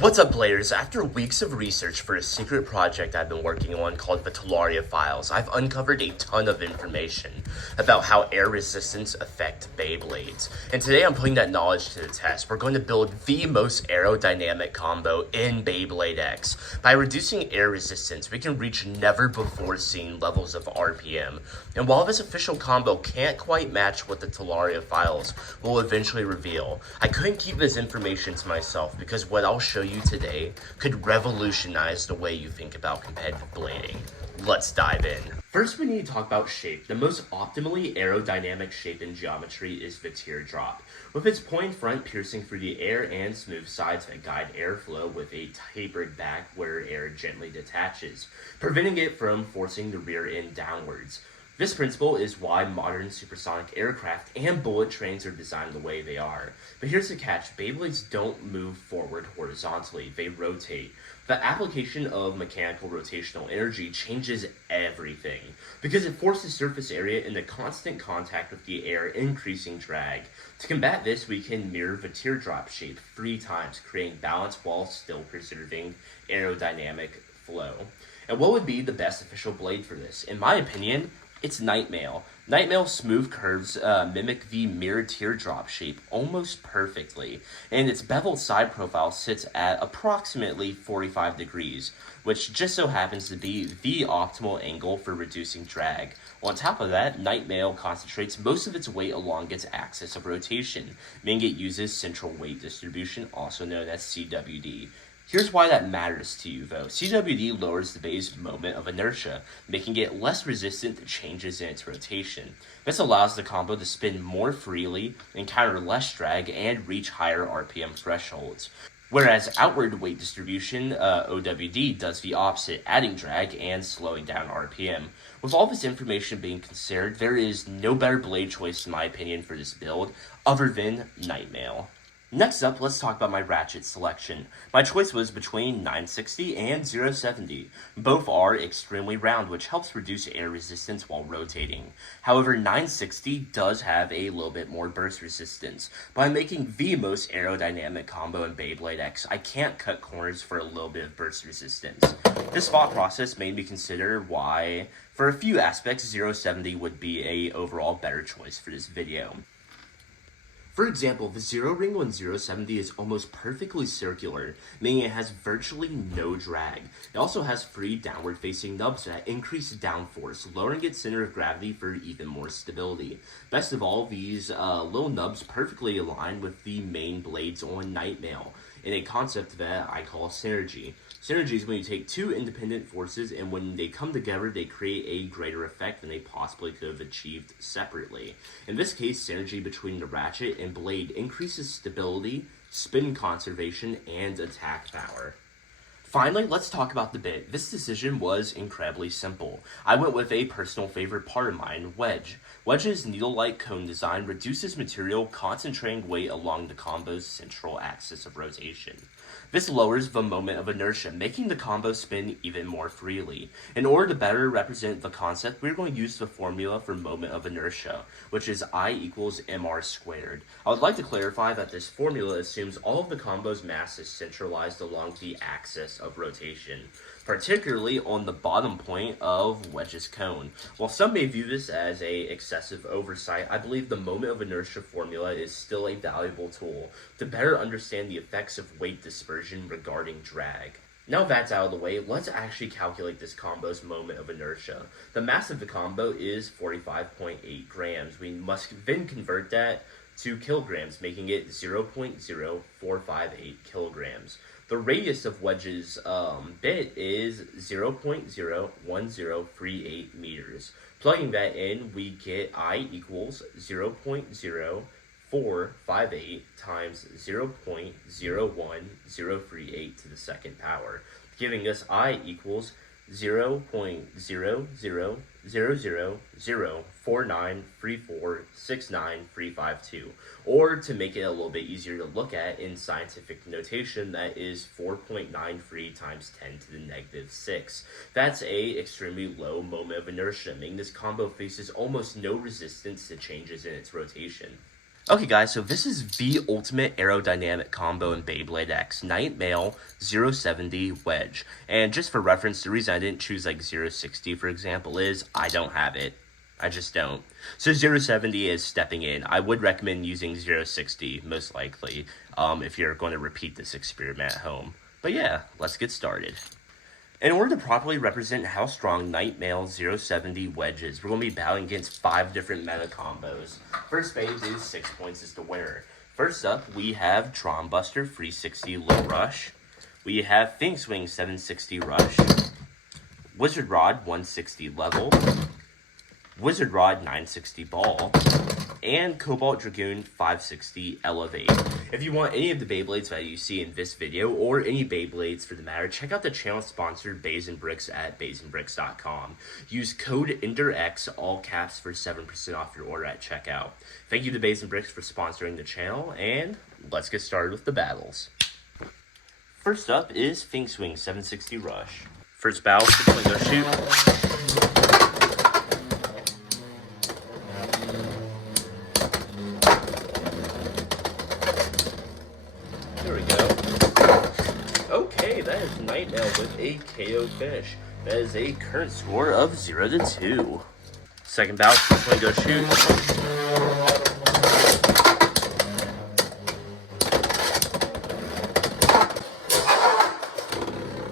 What's up, players? After weeks of research for a secret project I've been working on called the Talaria Files, I've uncovered a ton of information about how air resistance affect Beyblades. And today I'm putting that knowledge to the test. We're going to build the most aerodynamic combo in Beyblade X. By reducing air resistance, we can reach never before seen levels of RPM. And while this official combo can't quite match what the Talaria Files will eventually reveal, I couldn't keep this information to myself because what I'll show you today could revolutionize the way you think about competitive blading. Let's dive in. First, we need to talk about shape. The most optimally aerodynamic shape in geometry is the teardrop, with its point front piercing through the air and smooth sides that guide airflow with a tapered back where air gently detaches, preventing it from forcing the rear end downwards. This principle is why modern supersonic aircraft and bullet trains are designed the way they are. But here's the catch: Beyblades don't move forward horizontally, they rotate. The application of mechanical rotational energy changes everything, because it forces surface area into constant contact with the air, increasing drag. To combat this, we can mirror the teardrop shape 3 times, creating balance while still preserving aerodynamic flow. And what would be the best official blade for this? In my opinion, it's Nightmail. Nightmail's smooth curves mimic the mirrored teardrop shape almost perfectly, and its beveled side profile sits at approximately 45 degrees, which just so happens to be the optimal angle for reducing drag. On top of that, Nightmail concentrates most of its weight along its axis of rotation, meaning it uses central weight distribution, also known as CWD. Here's why that matters to you, though. CWD lowers the base moment of inertia, making it less resistant to changes in its rotation. This allows the combo to spin more freely, encounter less drag, and reach higher RPM thresholds. Whereas outward weight distribution, OWD, does the opposite, adding drag and slowing down RPM. With all this information being considered, there is no better blade choice, in my opinion, for this build, other than Nightmail. Next up, let's talk about my Ratchet selection. My choice was between 960 and 070. Both are extremely round, which helps reduce air resistance while rotating. However, 960 does have a little bit more burst resistance. By making the most aerodynamic combo in Beyblade X, I can't cut corners for a little bit of burst resistance. This thought process made me consider why, for a few aspects, 070 would be a overall better choice for this video. For example, the zero ring on 070 is almost perfectly circular, meaning it has virtually no drag. It also has 3 downward-facing nubs that increase downforce, lowering its center of gravity for even more stability. Best of all, these little nubs perfectly align with the main blades on Nightmail, in a concept that I call synergy. Synergy is when you take 2 independent forces, and when they come together, they create a greater effect than they possibly could have achieved separately. In this case, synergy between the Ratchet and Blade increases stability, spin conservation, and attack power. Finally, let's talk about the bit. This decision was incredibly simple. I went with a personal favorite part of mine, Wedge. Wedge's needle-like cone design reduces material, concentrating weight along the combo's central axis of rotation. This lowers the moment of inertia, making the combo spin even more freely. In order to better represent the concept, we're going to use the formula for moment of inertia, which is I equals mr squared. I would like to clarify that this formula assumes all of the combo's mass is centralized along the axis of rotation, particularly on the bottom point of Wedge's cone. While some may view this as an excessive oversight, I believe the moment of inertia formula is still a valuable tool to better understand the effects of weight dispersion regarding drag. Now that's out of the way, let's actually calculate this combo's moment of inertia. The mass of the combo is 45.8 grams. We must then convert that to kilograms, making it 0.0458 kilograms. The radius of Wedge's bit is 0.01038 meters. Plugging that in, we get I equals 0.0458 times 0.01038 to the second power, giving us I equals 0.0004934695352, or to make it a little bit easier to look at in scientific notation, that is 4.93 times 10 to the negative 6. That's a extremely low moment of inertia, meaning this combo faces almost no resistance to changes in its rotation. Okay guys, so this is the ultimate aerodynamic combo in Beyblade X, Night Mail 070 Wedge. And just for reference, the reason I didn't choose like 060 for example is I don't have it. I just don't. So 070 is stepping in. I would recommend using 060 most likely if you're going to repeat this experiment at home. But yeah, let's get started. In order to properly represent how strong Night Mail 070 Wedge is, we're going to be battling against 5 different meta combos. First phase is 6 points is the winner. First up, we have Tron Buster 360 Low Rush. We have Fing Swing 760 Rush. Wizard Rod 160 Level. Wizard Rod 960 Ball. And Cobalt Dragoon 560 Elevate. If you want any of the Beyblades that you see in this video, or any Beyblades for the matter, check out the channel sponsor Bays and Bricks at baysandbricks.com. Use code EnderX, all caps, for 7% off your order at checkout. Thank you to Bays and Bricks for sponsoring the channel, and let's get started with the battles. First up is Fing Swing 760 Rush. First battle, go shoot. Okay, that is Night Mail with a KO finish. That is a current score of 0-2. Second bout, go shoot.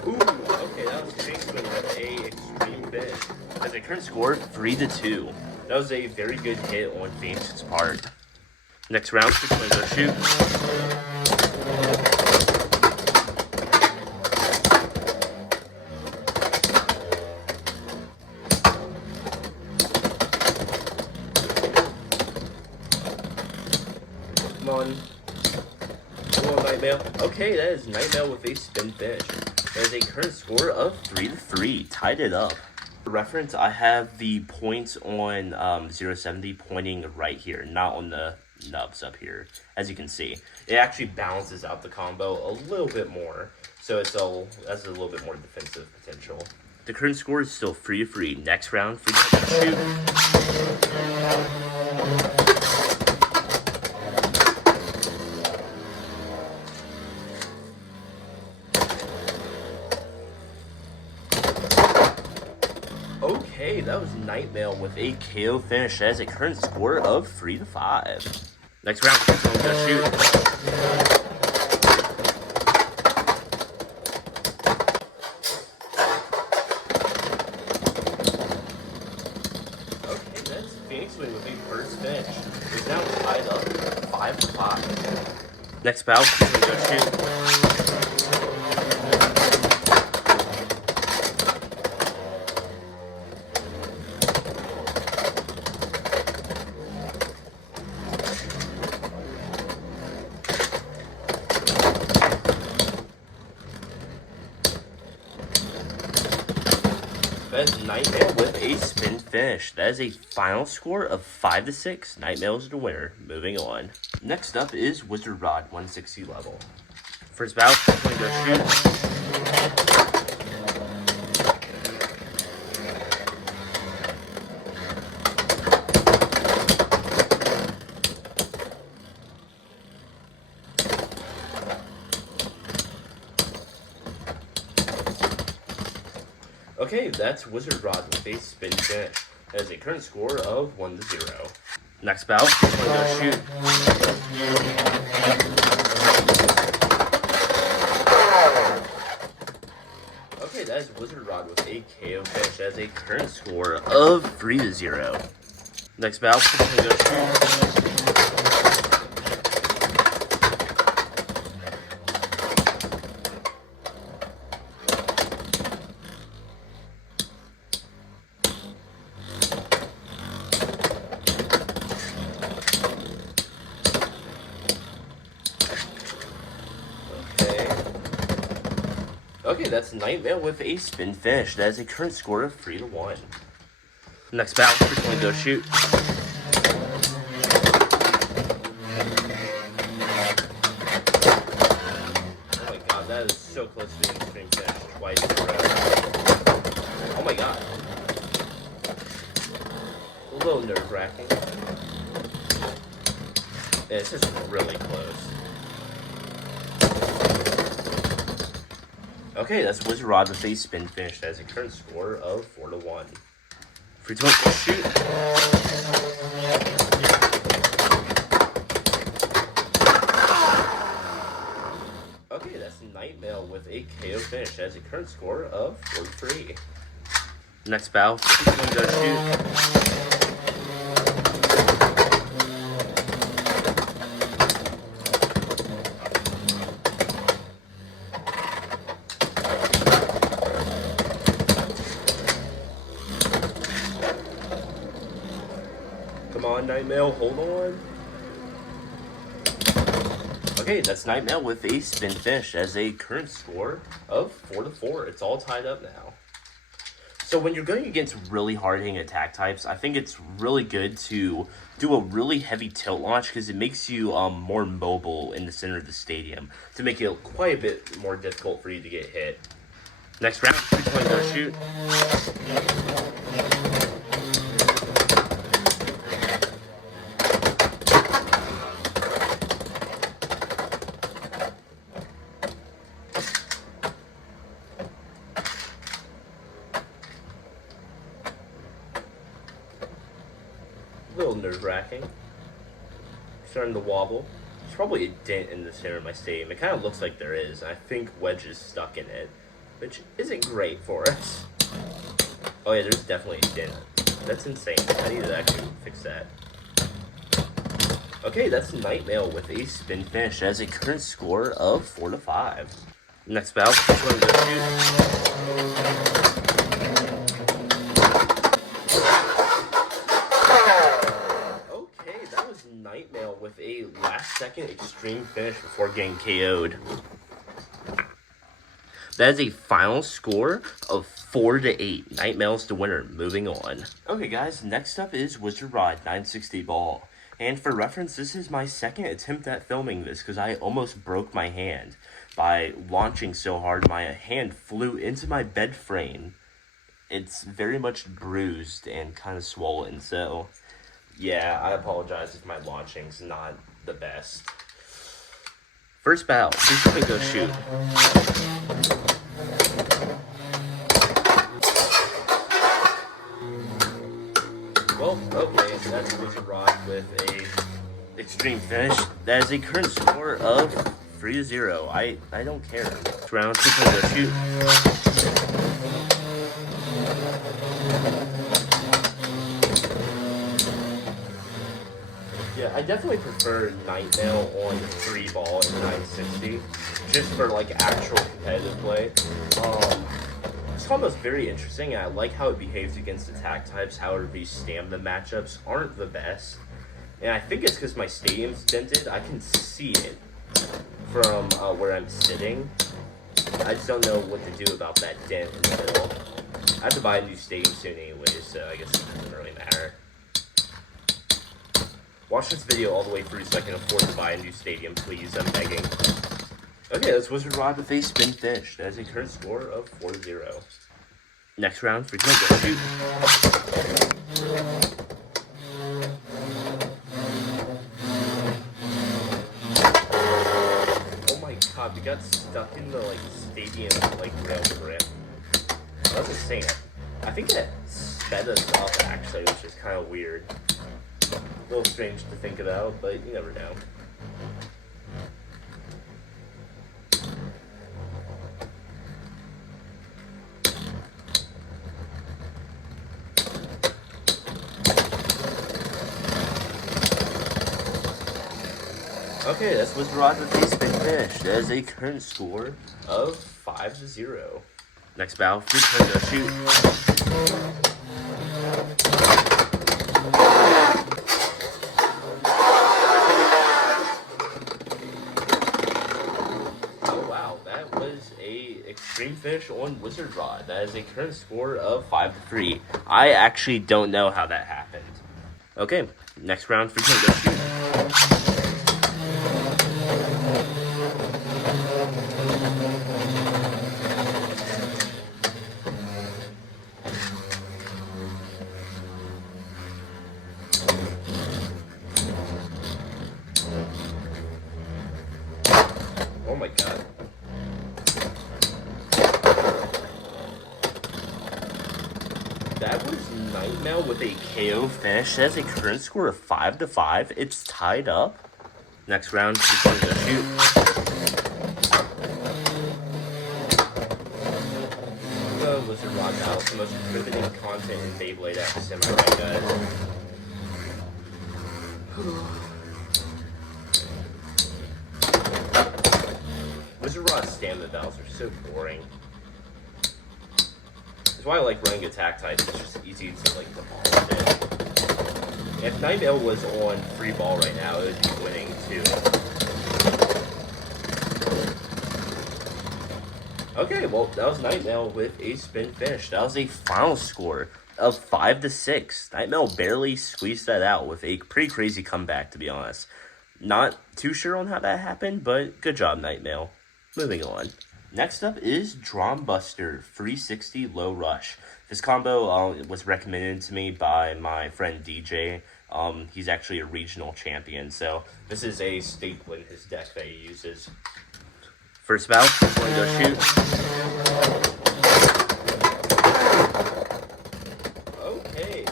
Ooh, okay, that was Fing Swing with a extreme finish. That's a current score 3-2. That was a very good hit on Phoenix's part. Next round, go shoot. Come on. Night Mail. Okay, that is Night Mail with a spin finish. That is a current score of 3-3. Tied it up. For reference, I have the points on 070 pointing right here, not on the nubs up here. As you can see, it actually balances out the combo a little bit more, so has a little bit more defensive potential. The current score is still 3-3. Next round, shoot. Okay, that was Night Mail with a KO finish. That is a current score of 3-5. Next round, shoot. Okay, that's Phoenix Swing with a first finish. It's now tied up 5-5. Next bout, shoot. That is Night Mail with a spin finish. That is a final score of 5-6. Night Mail is the winner. Moving on. Next up is Wizard Rod 160 Level. First bout, go shoot. Okay, that's Wizard Rod with a spin finish. That is a current score of 1-0. Next bout, go shoot. Okay, that is Wizard Rod with a KO finish. That is a current score of 3-0. Next bout, go shoot. Okay, that's Night Mail with a spin finish. That is a current score of 3-1. Next battle, go shoot. Oh my god, that is so close to being spin finish twice in a row. Oh my god. A little nerve-wracking. This is really close. Okay, that's Wizard Rod with a spin finish. That has a current score of 4-1. Free to shoot. Okay, that's Nightmail with a KO finish. That has a current score of 4-3. Next battle, free to shoot. Come on, Nightmail, hold on. Okay, that's Nightmail with a spin finish as a current score of 4-4. It's all tied up now. So when you're going against really hard-hitting attack types, I think it's really good to do a really heavy tilt launch because it makes you more mobile in the center of the stadium to make it quite a bit more difficult for you to get hit. Next round, 3-point go shoot. A little nerve-wracking. Starting to wobble. There's probably a dent in the center of my stadium. It kind of looks like there is. I think Wedge is stuck in it, which isn't great for us. Oh yeah, there's definitely a dent. That's insane. I need to actually fix that. Okay, that's Nightmail with a spin finish. That has a current score of 4-5. Next battle, which one goes shoot? Nightmail with a last-second extreme finish before getting KO'd. That is a final score of 4-8. Nightmail's the winner. Moving on. Okay, guys, next up is Wizard Rod 960 Ball. And for reference, this is my second attempt at filming this because I almost broke my hand by launching so hard my hand flew into my bed frame. It's very much bruised and kind of swollen, so yeah, I apologize if my launching's not the best. First battle, please quick go shoot. Well, okay, that's Wizard Rod with a extreme finish. That is a current score of 3-0. I don't care. Next round, please quick go shoot. Yeah, I definitely prefer Nightmail on 3-ball and 960, just for like actual competitive play. This combo's very interesting, and I like how it behaves against attack types. However, these stamina matchups aren't the best, and I think it's because my stadium's dented. I can see it from where I'm sitting. I just don't know what to do about that dent in the middle. I have to buy a new stadium soon anyways, so I guess it doesn't really matter. Watch this video all the way through so I can afford to buy a new stadium, please. I'm begging. Okay, that's Wizard Rod with a spin finish. That is a current score of 4-0. Next round, free to go shoot. Oh my god, we got stuck in the like stadium like rail grip. That was insane. I think it sped us up actually, which is kind of weird. A little strange to think about, but you never know. Okay, that's Wizard Rod with a spin finish. That is a current score of 5-0. Next battle, free turn to shoot. Extreme finish on Wizard Rod. That is a current score of 5-3. I actually don't know how that happened. Okay, next round for go shoot. That was Nightmare with a KO finish. That's a current score of 5-5. It's tied up. Next round, she's going to shoot. The Wizard Rod Battle is the most riveting content in Beyblade X. Am I right, guys? Wizard Rod stamina battles are so boring. That's why I like running attack types. It's just easy to like demolish it. If Nightmare was on free ball right now, it would be winning too. Okay, well that was Nightmare with a spin finish. That was a final score of 5-6. Nightmare barely squeezed that out with a pretty crazy comeback, to be honest. Not too sure on how that happened, but good job, Nightmare. Moving on. Next up is Drum Buster 360 Low Rush. This combo was recommended to me by my friend DJ. He's actually a regional champion, so this is a staple in his deck that he uses. First bout, he's going to go shoot. Okay,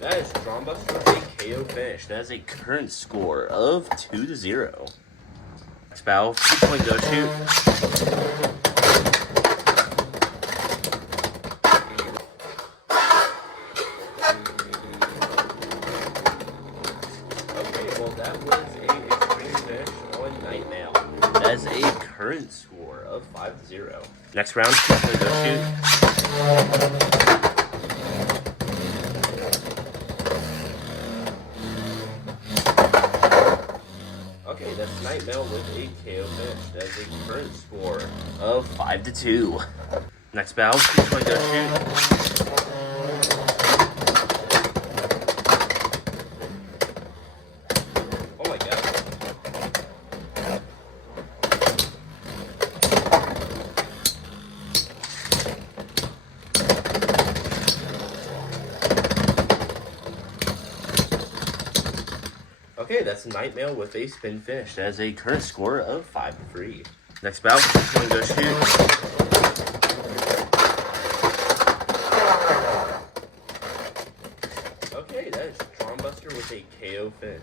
that is Drum Buster with a KO finish. That is a current score of 2-0. Next bout, he's going to go shoot. As a current score of 5-0. Next round, he's going to go shoot. Okay, that's Nightmare with a KO finish. That's a current score of 5-2. Next bout, he's going to go shoot. Okay, that's Nightmare with a spin finish. That is a current score of 5-3. Next bout, he's going to go shoot. Okay, that is Drum Buster with a KO finish.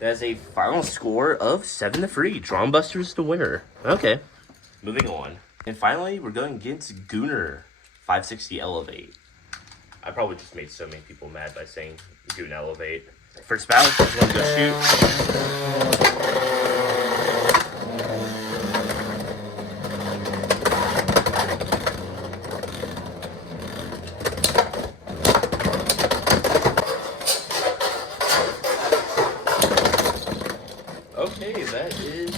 That is a final score of 7-3. Drum Buster is the winner. Okay, moving on. And finally, we're going against Gooner 560 Elevate. I probably just made so many people mad by saying Goon Elevate. First bout, he's going to go shoot. Okay, that is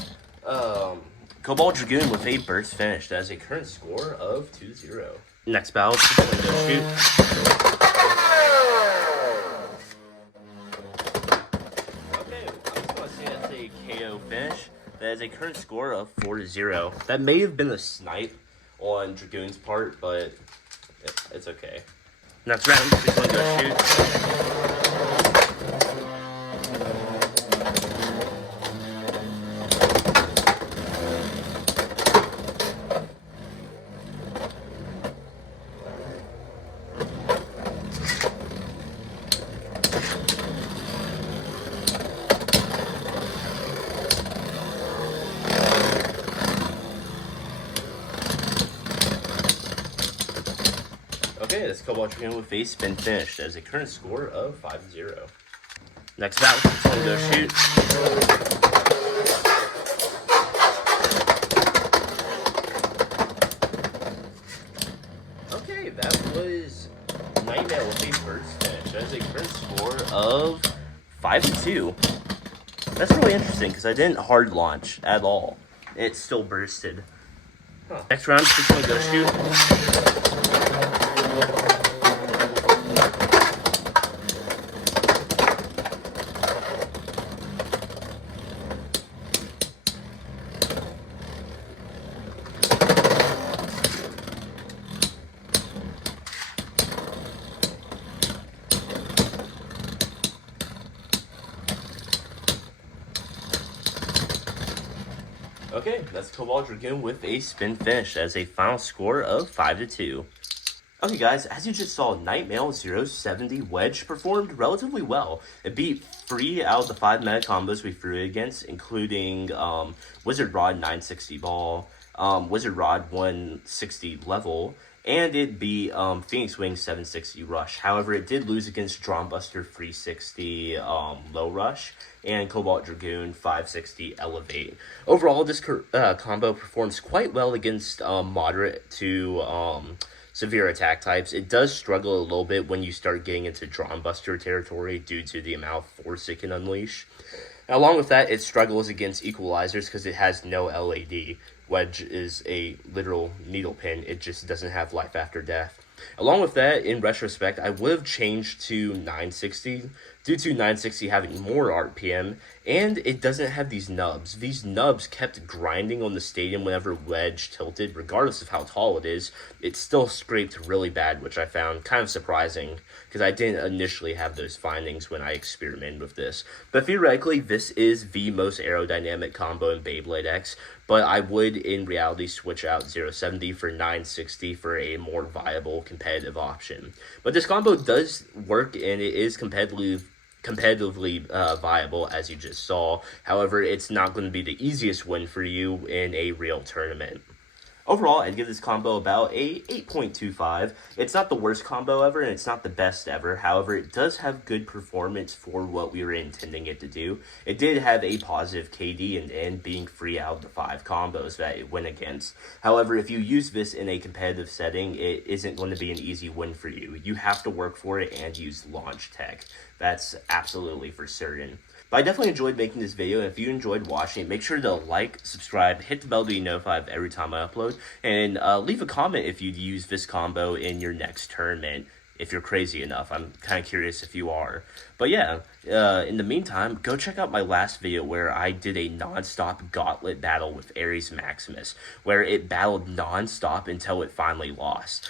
Cobalt Dragoon with a burst finish. That is a current score of 2-0. Next bout, he's going to go shoot. KO finish. That is a current score of 4-0. That may have been a snipe on Dragoon's part, but it's okay. Next round, he's going to go shoot. Okay, that's Cobalt Dragoon with a spin finish. That is a current score of 5-0. Next bout, he's going to go shoot. Okay, that was Nightmare with a burst finish. That is a current score of 5-2. That's really interesting because I didn't hard launch at all. It still bursted. Huh. Next round, he's going to go shoot. Okay, that's Cobalt Dragoon with a spin finish as a final score of 5-2. Okay guys, as you just saw, Nightmail 070 Wedge performed relatively well. It beat 3 out of the 5 meta combos we threw it against, including Wizard Rod 960 Ball, Wizard Rod 160 Level, and it beat Phoenix Wing 760 Rush. However, it did lose against Drumbuster 360 Low Rush and Cobalt Dragoon 560 Elevate. Overall, this combo performs quite well against moderate to severe attack types. It does struggle a little bit when you start getting into Drumbuster territory due to the amount of force it can unleash. Along with that, it struggles against equalizers because it has no LAD. Wedge is a literal needle pin. It just doesn't have life after death. Along with that, in retrospect, I would have changed to 960 due to 960 having more RPM, and it doesn't have these nubs. These nubs kept grinding on the stadium whenever Wedge tilted, regardless of how tall it is. It still scraped really bad, which I found kind of surprising, because I didn't initially have those findings when I experimented with this. But theoretically, this is the most aerodynamic combo in Beyblade X, but I would, in reality, switch out 070 for 960 for a more viable competitive option. But this combo does work, and it is competitively viable, as you just saw. However, it's not going to be the easiest win for you in a real tournament. Overall, I'd give this combo about a 8.25. It's not the worst combo ever, and it's not the best ever. However, it does have good performance for what we were intending it to do. It did have a positive KD and N, being 3 out of the 5 combos that it went against. However, if you use this in a competitive setting, it isn't going to be an easy win for you. You have to work for it and use launch tech. That's absolutely for certain. But I definitely enjoyed making this video, and if you enjoyed watching it, make sure to like, subscribe, hit the bell to be notified every time I upload, and leave a comment if you'd use this combo in your next tournament, if you're crazy enough. I'm kind of curious if you are. But yeah, in the meantime, go check out my last video where I did a non-stop gauntlet battle with Ares Maximus, where it battled non-stop until it finally lost.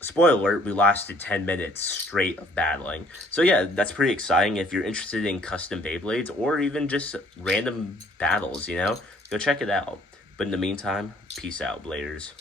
Spoiler alert, we lasted 10 minutes straight of battling. So yeah, that's pretty exciting. If you're interested in custom Beyblades or even just random battles, you know, go check it out. But in the meantime, peace out, Bladers.